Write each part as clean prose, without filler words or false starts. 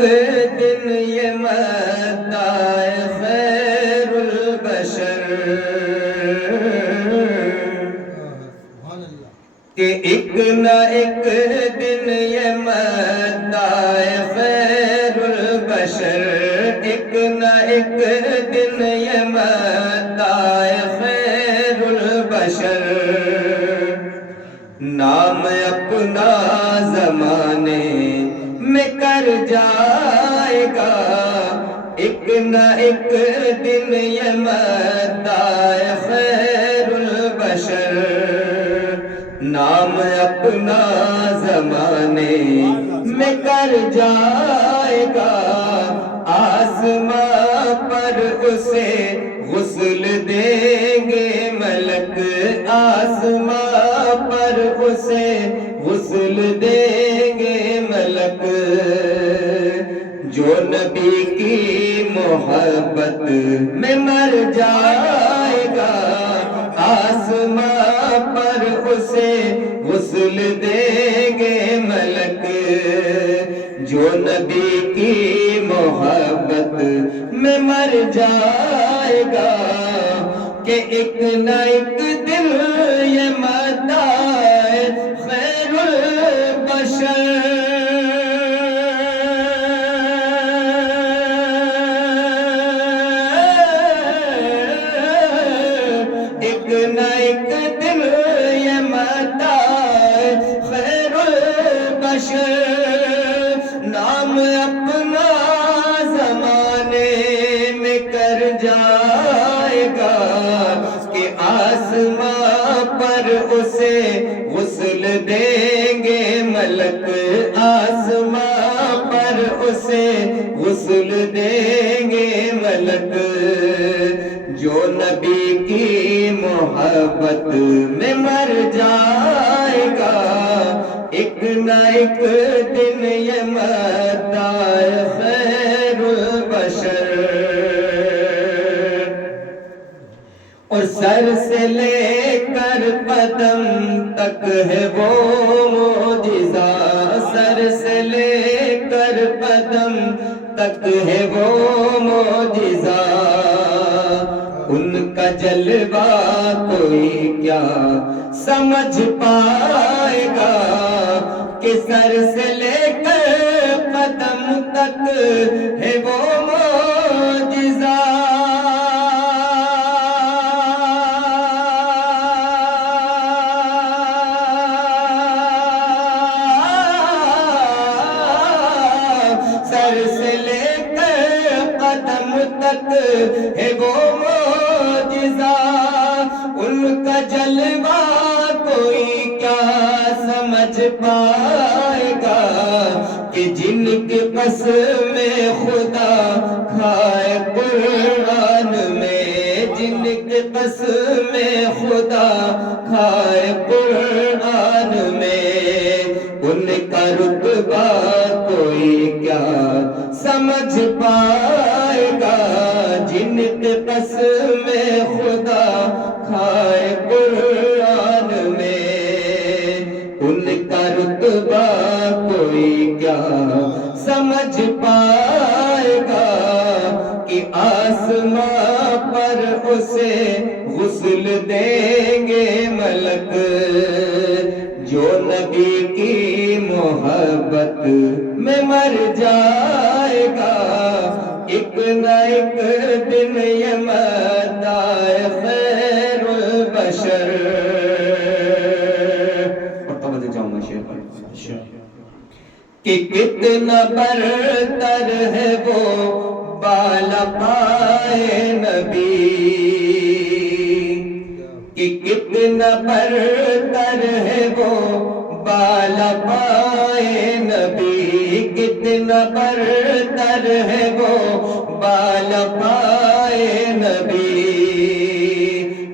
دن یہ مداح خیر البشر کہ ایک نہ ایک دن یہ مداح خیر البشر، ایک نہ ایک دن یہ مداح خیر البشر، نام اپنا زمانے میں کر جائے گا، ایک نہ ایک دن یہ مداح خیر البشر، نام اپنا زمانے میں کر جائے گا، آسماں پر اسے غسل دیں گے ملک، آسماں پر اسے غسل دیں گے ملک، جو نبی کی محبت میں مر جائے گا، آسماں پر اسے غسل دیں گے ملک، جو نبی کی محبت میں مر جائے گا، کہ ایک نہ ایک دن یہ مداح خیر البشر، ایک نہ ایک دن یہ مداح خیر البشر، نام اپنا زمانے میں کر جائے گا، کہ آسماں پر اسے غسل دیں گے ملک، آسماں پر اسے غسل دیں گے ملک، جو نبی کی محبت میں مر جائے گا، ایک نہ ایک دن یہ مداح خیر البشر، اور سر سے لے کر قدم تک ہے وہ معجزہ، سر سے لے کر قدم تک ہے وہ معجزہ، ان کا جلوہ کوئی کیا سمجھ پائے گا، کہ سر سے لے کر قدم تک ہے وہ معجزہ، سر سے لے کر قدم تک ہے وہ معجزہ، ان کا جلوہ کوئی کیا سمجھ پائے گا، کہ جن کے قسم خدا کھائے قرآن میں، جن کے قسم خدا کھائے قرآن میں، ان کا رتبہ کوئی کیا سمجھ پائے گا، جن کے قسم خدا کھائے قرآن میں، ان کا رتبہ کوئی کیا سمجھ پائے گا، کہ آسماں پر اسے غسل دیں گے ملک، جو نبی کی محبت میں مر جائے گا، ایک نہ ایک دن یہ مداح خیر البشر، اور توجہ جاؤں شیخ پر، کہ کتنا برتر ہے وہ بالا پائے نبی، کہ کتنا برتر ہے وہ بالا پائے نبی، کتنا برتر ہے وہ بالا پائے نبی،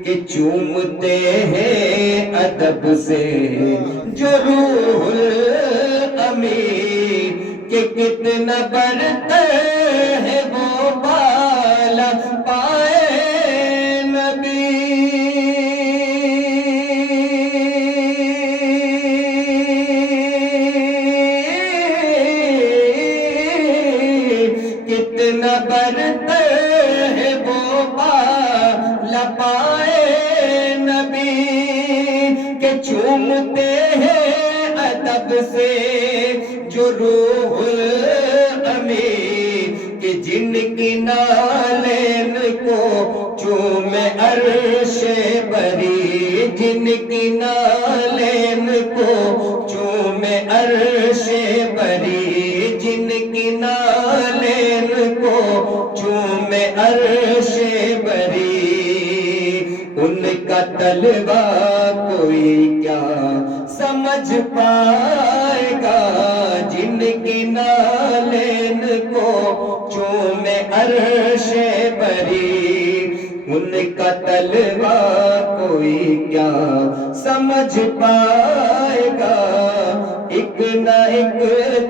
کہ چومتے ہیں ادب سے جو روح الامین، کہ کتنا برتر ہے وہ بالا پائے نبی، کتنا برتر ہے وہ بال پائے نبی کہ چومتے ہیں ادب سے جو روح الامین کہ جن کی نالین کو چومے عرش بری جن کی نالین کو چومے عرش بری جن کی نالین کو چومے عرش بری ان کا طلبہ کوئی کیا سمجھ پائے گا جن کی نالین کو چومے عرش بری ان کا طلبہ کوئی کیا سمجھ پائے گا ایک نہ ایک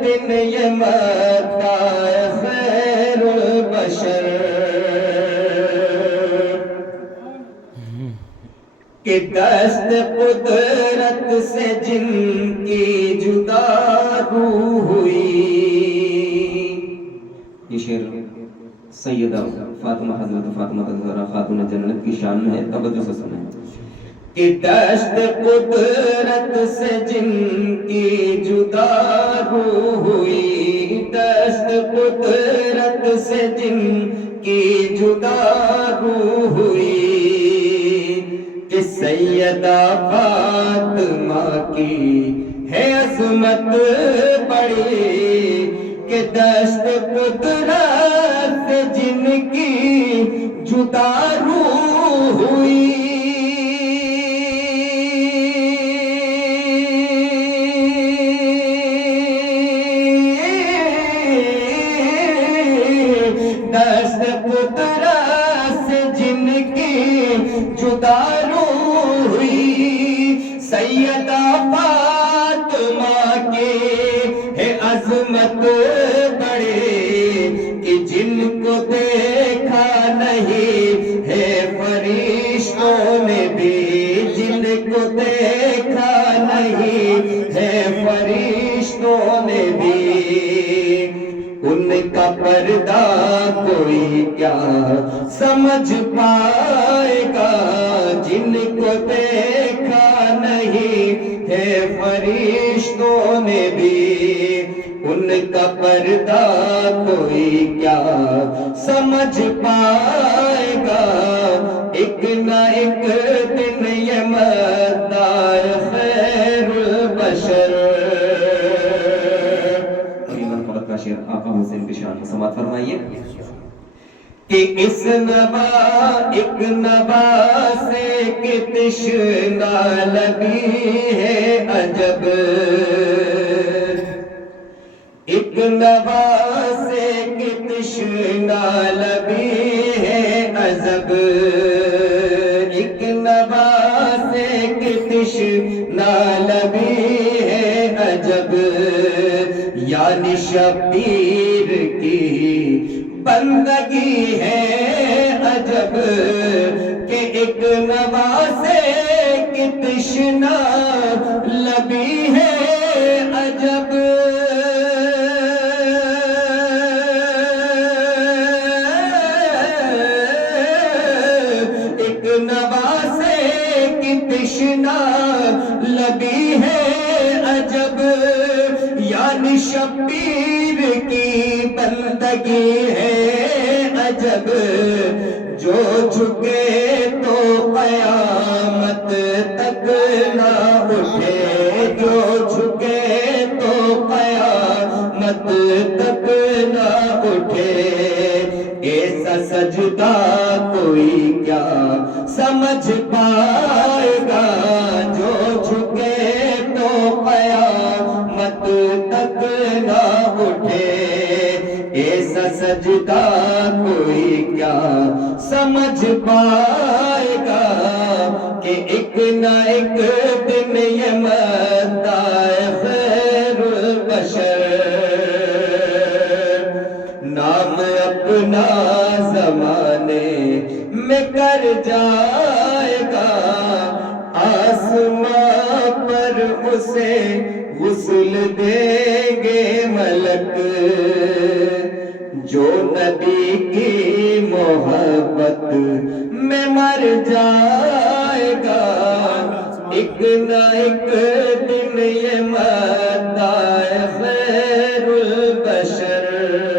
دن یہ متا خیر البشر کہ دست قدرت سے جن کی جدا روح ہوئی. یہ شعر سیدہ فاطمہ حضرت فاطمہ الزہرا خاتون جنت کی شان میں ہے، توجہ سے سنیں. کہ دست قدرت سے جن کی جدا روح ہوئی دست قدرت سے جن کی جدا روح ہوئی کہ سیدہ فاطمہ کی ہے عظمت بڑی کہ دست قدرت سے جن کی جدا روح ہوئی دست قدرت سے جن کی جدا روح ہوئی سیدہ فاطمہ کی ہے عظمت بڑی کہ جن کو دیکھا نہیں ہے فرشتوں نے بھی جن کو دیکھا نہیں ہے فرشتوں نے بھی ان کا پردہ کوئی کیا سمجھ پائے گا جن کو دیکھا نہیں ہے فرشتوں نے بھی ان کا پردہ کوئی کیا سمجھ پائے گا ایک نہ ایک دن یہ مدار خیر البشر. آقا حسین کی شان سماعت فرمائیے کہ اس نوا ایک نوا سے کہ تشنا لگی ہے عجب ایک نوا سے کہ تشنا لگی ہے عجب ایک نوا سے کہ تشنا لگی ہے عجب یعنی شبیر کی بندگی ہے عجب کہ ایک نوا سے کہ تشنا لبی ہے عجب ایک نوا سے کہ تشنا لبی ہے عجب یعنی شبیر کی بندگی ہے عجب جو جھکے تو قیامت تک نہ اٹھے جو جھکے تو قیامت تک نہ اٹھے ایسا سجدہ کوئی کیا سمجھ پائے گا جو جھکے تو قیامت تک نہ اٹھے ایسا سجدہ کوئی کیا سمجھ پائے گا کہ ایک نہ ایک دن یہ مدعا خیر البشر نام اپنا زمانے میں کر جائے گا آسمان پر اسے غسل دیں گے ملک جو نہ نبی کی محبت میں مر جائے گا، ایک نہ ایک دن یہ مداح خیر البشر